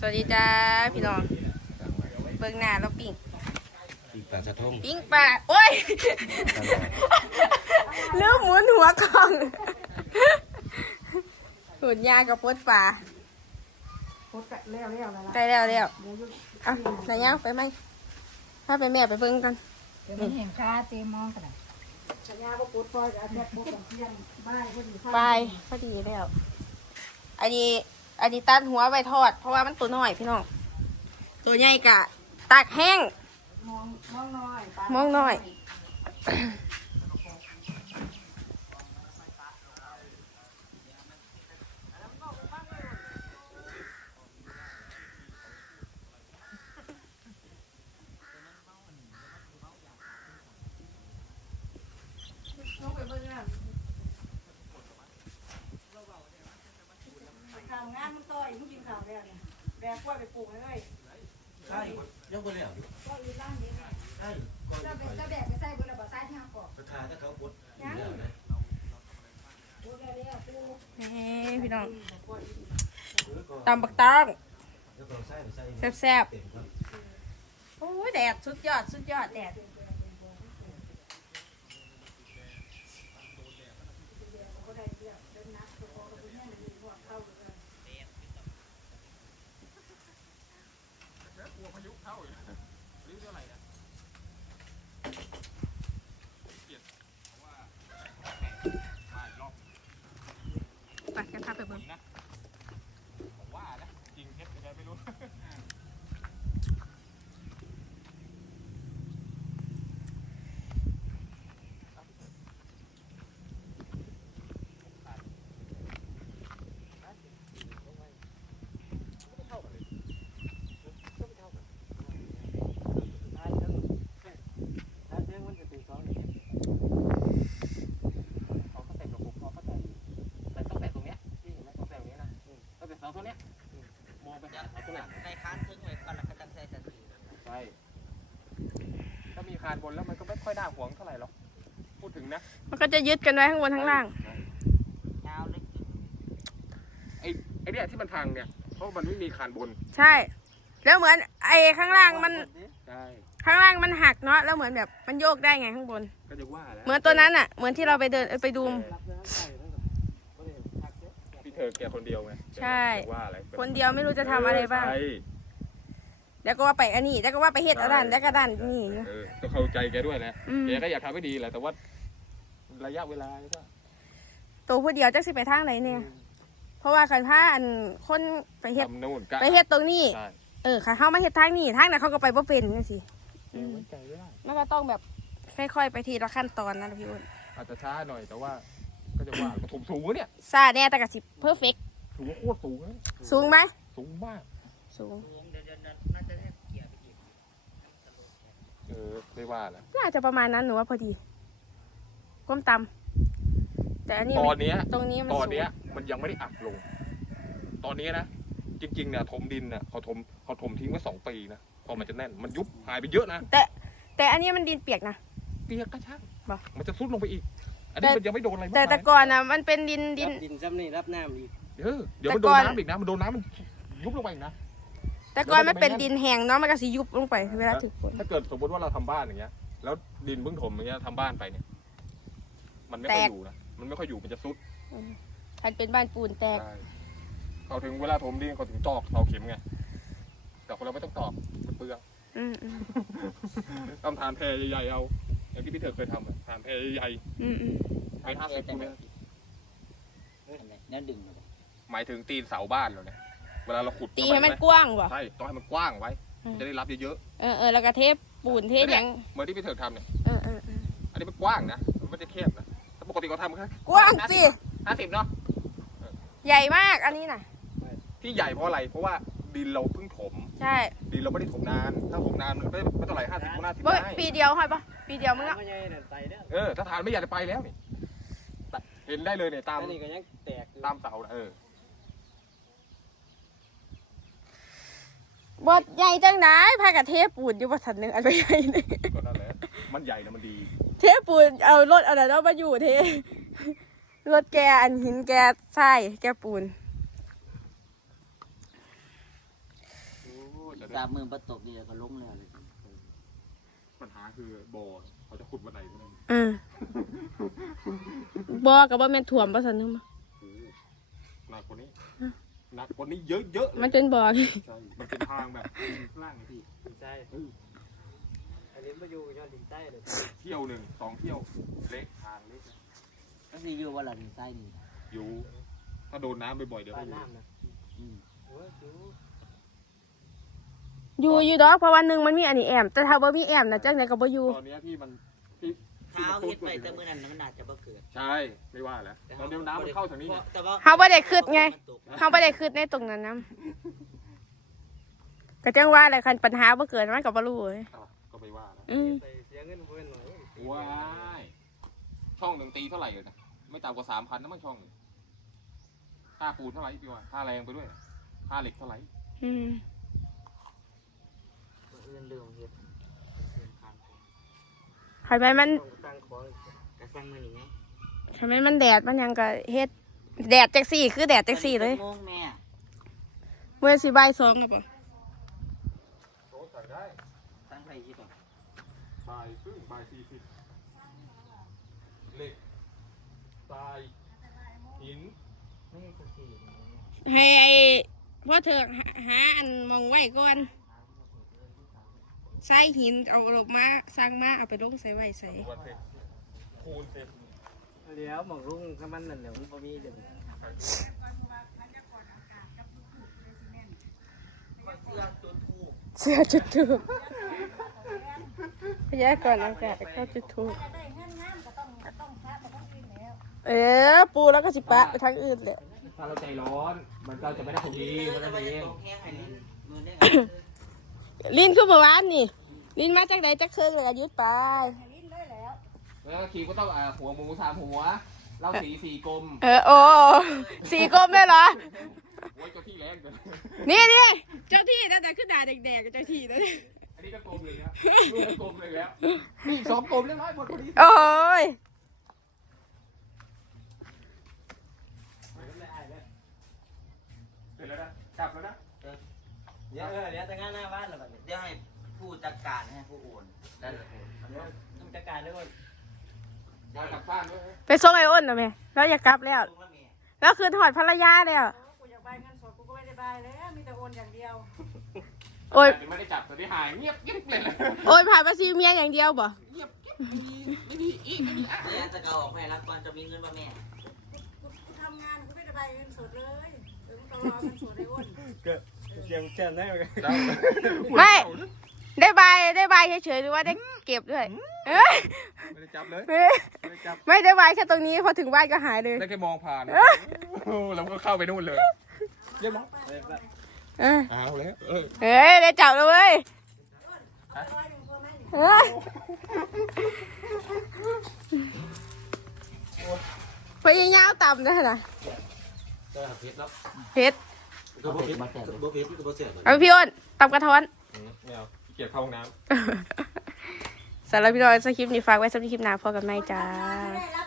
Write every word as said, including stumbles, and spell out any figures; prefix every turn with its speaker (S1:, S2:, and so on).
S1: สวัสดีจ้าพี่น้องเบิ่งหน้าเราปิ้ง
S2: ปิ้งปลาสะทง
S1: ปิ้งปลาโอ้ยลืมหมุนหัวกล้องหุ่นยากับปดปลา
S3: ปดแล้วแล้วแล้ว
S1: ใกล้แล้วแล้วอ่ะไหนยังไปไหมถ้าไปแม่ไปเบิ่งกัน
S3: เดี๋ยวมันเห็นค้าเตมองกันสัญญาว่าปดปล่อยอาจจะปดกับเพียงบ่ายพอดี
S1: ไปพอดีแล้วอันนี้อันนี้ตัดหัวไว้ทอดเพราะว่ามันตัวน้อยพี่น้องตัวใหญ่กะตากแห้ง
S3: มองมองน้อย
S1: มองน้อย
S3: ข่าวงานมันต่อยมึงกินข่าวแล้วเนี่ยแบกกล้วยไปปลูกเลย
S2: ใช่ยกไปแล้ว
S3: ก็อีร่างเดียว
S2: ใช่ก็
S3: จะแบกจะแบกไปใส่บนระเบิดใส่ที่ห้างเกาะ
S2: ราคาถ้าเขาบด
S3: ยังปลูกแล้วแล้วปลูก
S1: นี่พี่น้องตำบักตองแซ่บๆโอ้ยแดดสุดยอดสุดยอดแดดปัดกันทับไปเบิ้ง
S4: ผมว่านะจริงเท็จยังไงไม่รู้ถ้ามีคานบนแล้วมันก็ไม่ค่อยน่าหวงเท่าไหร่หรอกพูดถึงนะ
S1: มันก็จะยึดกันไว้ข้างบนข้างล่าง
S4: ไอ้ไอ้เนี่ยที่มันพังเนี่ยเพราะมันไม่มีคานบน
S1: ใช่แล้วเหมือนไอ้ข้างล่างมันข้างล่างมันหักเนาะแล้วเหมือนแบบมันโยกได้ไงข้างบน
S4: ก็จะว่าแล้ว
S1: เหมือนตัวนั้นอ่ะเหมือนที่เราไปเดินไปดู
S4: พี่เธอแกคนเดียวไง
S1: ใช่คนเดียวไม่รู้จะทำอะไรบ้างแล้วก็ว่าไปอันนี้แล้วก็ว่าไปเฮ็ดอันนั้นแล้วก็ด้านนี่
S4: ก็เข้าใจแกด้วยนะแกก็อยากทำให้ดีแหละแต่ว่าระยะเวลาก็
S1: ตัวผู้เดียวจะสิไปทางไหนเนี่ยเพราะว่าคันพาอันคนไปเฮ็ดไปเฮ็ดตรงนี้เออค่ะเขามาเฮ็ดทางนี้ทางนั้นเขาก็ไปบ่เป็นนี่สิมันก็ต้องแบบค่อยๆไปทีละขั้นตอนนะพี่อ้น
S4: อาจจะช้าหน่อยแต่ว่าก็จะว่าถมสูงเนี่ย
S1: ซาแน่แต่กะสิเพอร์เฟกต์
S4: สูงโคตรสูง
S1: สูงไหม
S4: สูงมาก
S1: สูง
S4: เออไม่ว่าแล้ว
S1: น่าจะประมาณนั้นหนูว่าพอดีก้มต่ำแต่อันนี้
S4: ตอนนี้
S1: ตรงนี้
S4: ตอนนี้มันยังไม่ได้อัดลงตอนนี้นะจริงๆเนี่ยถมดินเนี่ยเขาถมเขาถมทิ้งไว้สองปีนะพอมันจะแน่นมันยุบหายไปเยอะนะ
S1: แต่แต่อันนี้มันดินเปียกนะ
S4: เปียกก็ช่างมันจะซุดลงไปอีกอันนี้มันยังไม่โดนอะไร
S1: แต่แต่ก่อนนะมันเป็นดินดิน
S2: ดินซ้ำนี่รับน้ำอีก
S4: เออเดี๋ยวมันโดนน้ำอีกนะมันโดนน้ำมันยุบลงไปอีกนะ
S1: แต่ก่อนมันเป็นดินแห้งเนาะมันก็สิยุบลงไปเวลาถึงฝน
S4: ถ้าเกิดสมมติว่าเราทำบ้านอย่างเงี้ยแล้วดินเพิ่งถมอย่างเงี้ยทำบ้านไปเนี่ยมันไม่ค่อยอยู่นะมันไม่ค่อยอยู่มันจะซุด
S1: พันเป็นบ้านปูนแตก
S4: เขาถึงเวลาถมดินเขาถึงตอกเสาเข็มไงแต่คนเราไม่ต้องตอกมันเปลืองต้องทานแพรใหญ่ๆเอาอย่างที่พี่เธอเคยทำทานแพรใหญ่ๆไปห้าสิบคูณ
S2: นั่นดึง
S4: หมายถึงตีนเสาบ้านเราเนี่ยเวลาเราขุด
S1: ตีให้มันกว้างว่ะ
S4: ใช่ต้องให้มันกว้างไว้จะได้รับเยอะ
S1: ๆเออเออแล้วก็เทปปูนเทปยัง
S4: เหมือนที่พี่เธอทำเนี่ย
S1: เออเออ
S4: อันนี้มันกว้างนะมันไม่ได้แคบนะแต่ปกติเขาทำแค่
S1: กว้างสิ
S4: ห้าสิบเนาะ
S1: ใหญ่มากอันนี้น่ะ
S4: ที่ใหญ่เพราะอะไรเพราะว่าดินเราเพิ่งถม
S1: ใช่
S4: ดินเราไม่ได้ถมนานถ้าถมนานมันไม่ไม่เท่าไหร่ห้าสิบคูณห้าสิบได้
S1: ปีเดียวค่อยปะปีเดียวมึงละ
S4: เออถ้าทานไม่อยากจะไปแล้วนี่เห็นได้เลยเนี่ยตาม
S2: นี่ก็ยังแตก
S4: ตามเสาเอ
S1: อบดใหญ่จังไหนพายกับเทปูนอยู่บนถัดหนึ่งอันใหญ่นี่
S4: ก็นั่นแหละมันใหญ่นะมันดี
S1: เทปูนเอารถอะไรแล้วมาอยู่เทรถแกอันหินแกทรายแกปูน
S4: จะได้
S2: สามมือประตกนี่ก็ลงแล้วเลย
S4: ปัญหาคือบ่อเขาจะขุดวันไหนเท่านั้น
S1: อืมบอกับ่แม่นถ่วมบ่ซั่นนึงมา
S4: โอ้หนักกว่านี้หนักกว่านี้เยอะๆเลย
S1: มันเป็นบ่อนี่
S4: ใช่มันเป็นทางแบบข้างล่างไงพี่
S2: ใช่อันนี้มาอยู่ยอดดินใต้เลย
S4: เที่ยวหนึ่งสองเที่ยวเล็กทางเล็ก
S2: ก็สิอยู่ว่าหลังใต้นี่
S4: อยู่ถ้าโดนน้ำบ่อยๆเดี๋ยว
S2: ใต้
S4: ก็อยู่
S2: น้ำนะอืมโอ้ยอยู่
S1: อยู่อยู่ดอกเพราะวันหนึงมันมีอันนี้แอมแต่ถ้าบ่มีแอมน่ะจังได๋ก็บ่อยู่
S4: ตอนนี้พี่มันพี่
S2: เท้าเฮ็ดไปแต่มื้อนั้นมันอาจจะบ่เกิด
S4: ใช่ไม่ว่าแล้วตอนเดียวน้ำมันเข้าทางนี้ไง
S2: แต่ว่า
S1: เฮาบ่ได้คิดไงเฮาบ่ได้คิดในตรงนั้นนํก็จังว่าแหละคันปัญหาบ่เกิดมันก็บ่รู้เว้ย
S4: อ่ะก็ไม่ว่าแล้ว
S1: อืม
S2: เสียเงินเพิ่นหน่อย
S4: ว้ายช่องหนึ่งตีเท่าไหร่เลยนะไม่ต่ำกว่าสามพันนะมั้งช่องหนึ่งค่าปูนเท่าไหร่พี่ว่าค่าแรงไปด้วยค่าเหล็กเท่าไหร่
S1: อืม
S2: เรื่องเรื่องเฮ็ด
S1: คันแม่นมัน
S2: สร้างของก็สร้างมื้อนี้ไง
S1: คันแม่นมันแดดมันหยังก็เฮ็ดแดดจังซี่คือแดดจังซี่เลย
S2: โมงแม่
S1: เมื่อสิบ่ายสองก็บ่
S4: โต๊ะสั่งได้
S2: สร้างไผคิดว่า
S4: บ่ายครึ่งบ่ายสี่สิบเหล็กทรายหิน
S2: นี่คือสิ
S1: ให้ไอ้พ่อเถิกหาอันมองไว้ก่อนใส่หินเอาลงมาสร้างมาเอาไปลงใส่ไว้ใส่
S4: วันเสร็จคูณเสร็จ
S2: เดี๋ยวหมองรุ่งถ้ามันนั่นเดี๋ยวมันบ่มีเดี๋ยวเสื้อจุดทูบ
S1: เสื้อจุดทูบพยากรณ์อากาศเข้าจุดทูบเออปูแล้วก็สิปะไปทางอื่นเลย
S4: ถ้าเราใจร้อนมันก็จะไม่ได้ผลดีมันจะเอง
S1: ลินคือเมื่อวานนี่ลินมาจากไหนจากเครื่องเลยอายุไป
S4: แล้วขี่ก็ต้องอ่าหัวหมูสามหัวเหล้าสีสี่กลม
S1: เออโอ้สีกลมได้เหรอ
S4: หัวเจ้าที่แรงเกิน
S1: นี่นี่เจ้าที่ตั้งแต่ขึ้นด่าแดกๆกับเจ้าที่แล้วนี่
S4: อันนี้ก็กลมเลยนะลูกก็กลมเลยแล้วนี่สองกลมเรียบร้อยหมดพอดี
S1: โอ้ย
S4: เสร็จแล้วนะกลับแล้วนะ
S2: เดี๋ยวเดี๋ยวแต่งงานหน้าบ้านแล้วบัดนี้เดี๋ยวให้ผู้จัดการให้ผู้โอนนั่นแหละผู้จัดการด้วย
S4: มากลับบ้านด้วย
S1: ไปส่งไอ้อ้นนะแม่แล้วอย่ากลับแล้ว
S2: ตรงละเมีย
S1: แล้วคืนถอดภรรยาแล้ว
S3: กูอยากใบเงินสดกูก็ไม่ได้ใบแล้วมีแต่โอนอย่างเดียว
S1: โอ้ย
S4: ไม่ได้จับตอนนี้หายเงียบกิ๊บเลยนะ
S1: โอ้ยผ่านมาซีเมียอย่างเดียวบ่
S4: เงียบกิ๊บไม่มีไม่มีอีกไม่มีอ่ะ
S2: เดี๋ยวจะเอาออกให้รับก่อนจะมีเงินป่ะแม่
S3: กูกูทำงานกูไม่ได้ใบเงินสดเลยถึงต้องรอเงินสดได้โอน
S2: เกี่ยวเกี่ยวได้ไหม
S1: ไม่ได้ใบได้ใบเฉยๆหรือว่าได้เก็บด้วยเอ้ย
S4: ไม่ได้จับเลย
S1: ไม่
S4: ไม่ได้จับ
S1: ไม่ได้ใบแค่ตรงนี้พอถึงบ้านก็หายเลย
S4: ได้แค่มองผ่านโอ้แล้วก็เข้าไปนู่นเลยเรียบร้อย
S1: เออ
S4: เอาแล้วเออ
S1: เฮ้ยได้จับแล้วเว้ย
S3: เอาไปร้อยหนึ่งพอไหม
S1: เฮ้ยพยายามต่ำนะนะ
S2: ก็เพชรแล้ว
S1: เพชร
S2: ก็เพชรมาแต่ก็เพชรที่ก็เพชร
S1: เอาพี่อ้นต่ำกระท้อน
S4: ไม่เอาขี้เกียจเข้าห้องน้ำ
S1: สำหรับพี่น้องสคริปต์นี้ฝากไว้สำหรับคลิปหน้าพอกันไหมจ้า
S3: ได้รับ